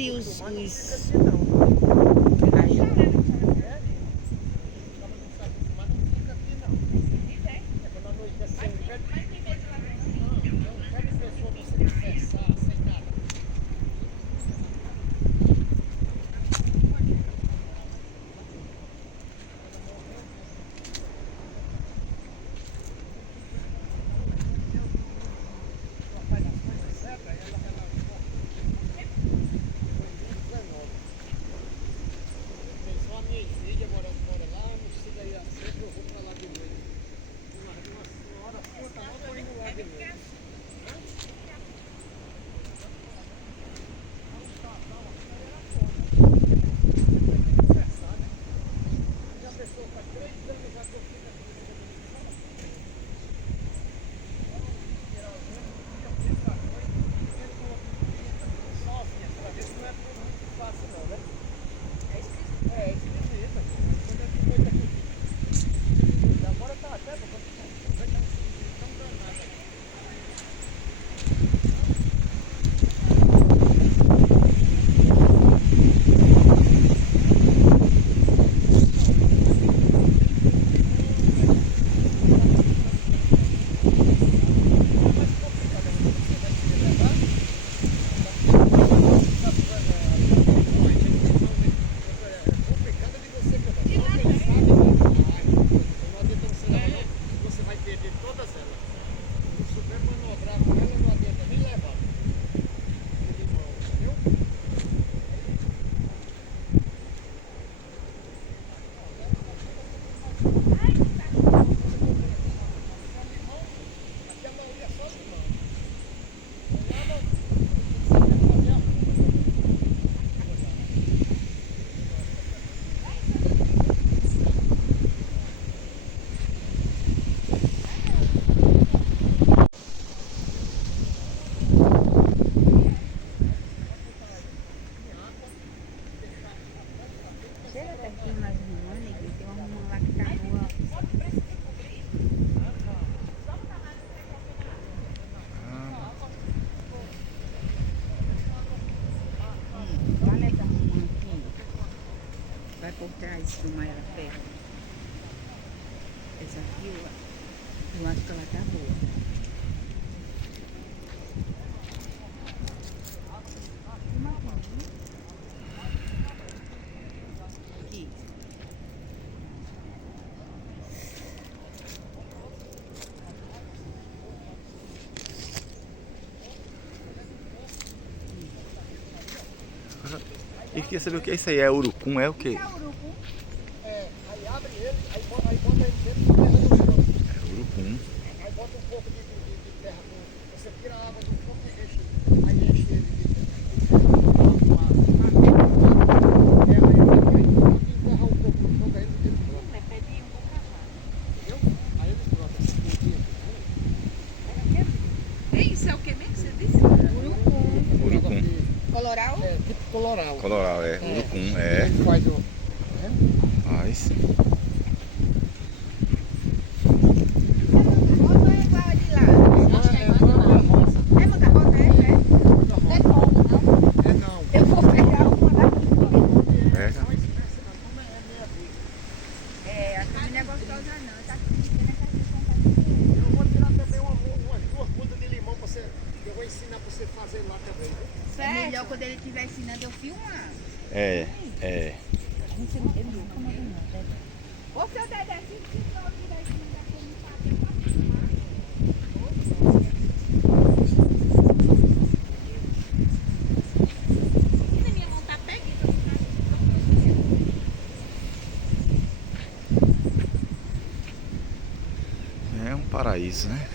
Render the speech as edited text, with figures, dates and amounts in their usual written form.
ali os... Vai por trás do Maia Ferro. Essa aqui, eu acho que ela tá boa. Aqui. E queria saber o que é isso aí, é urucum, é o quê? É urucum. É, aí abre ele, aí bota ele dentro da terra do chão. É urucum. Aí bota um pouco de terra, você tira a água do fundo e enche, aí enche ele de terra. É, aí vai enterrar um pouco do fundo, aí ele dentro do fundo. Entendeu? Aí ele brota esse pouquinho aqui. Isso é o que mesmo que você disse? Urucum. Urucum. Coloral? É, tipo coloral. Coloral, é. Urucum, é. Ele faz o... Ai, sim. Eu vou pegar uma daqui. É, já. A comida é gostosa não, tá? Eu vou tirar também umas duas mudas de limão pra você. Eu vou ensinar pra você fazer lá também, viu? É melhor quando ele estiver ensinando eu filmar. É, é. Ô, seu Dedé, se eu tiver ensinando aquele minha mão tá pegando. É um paraíso, né?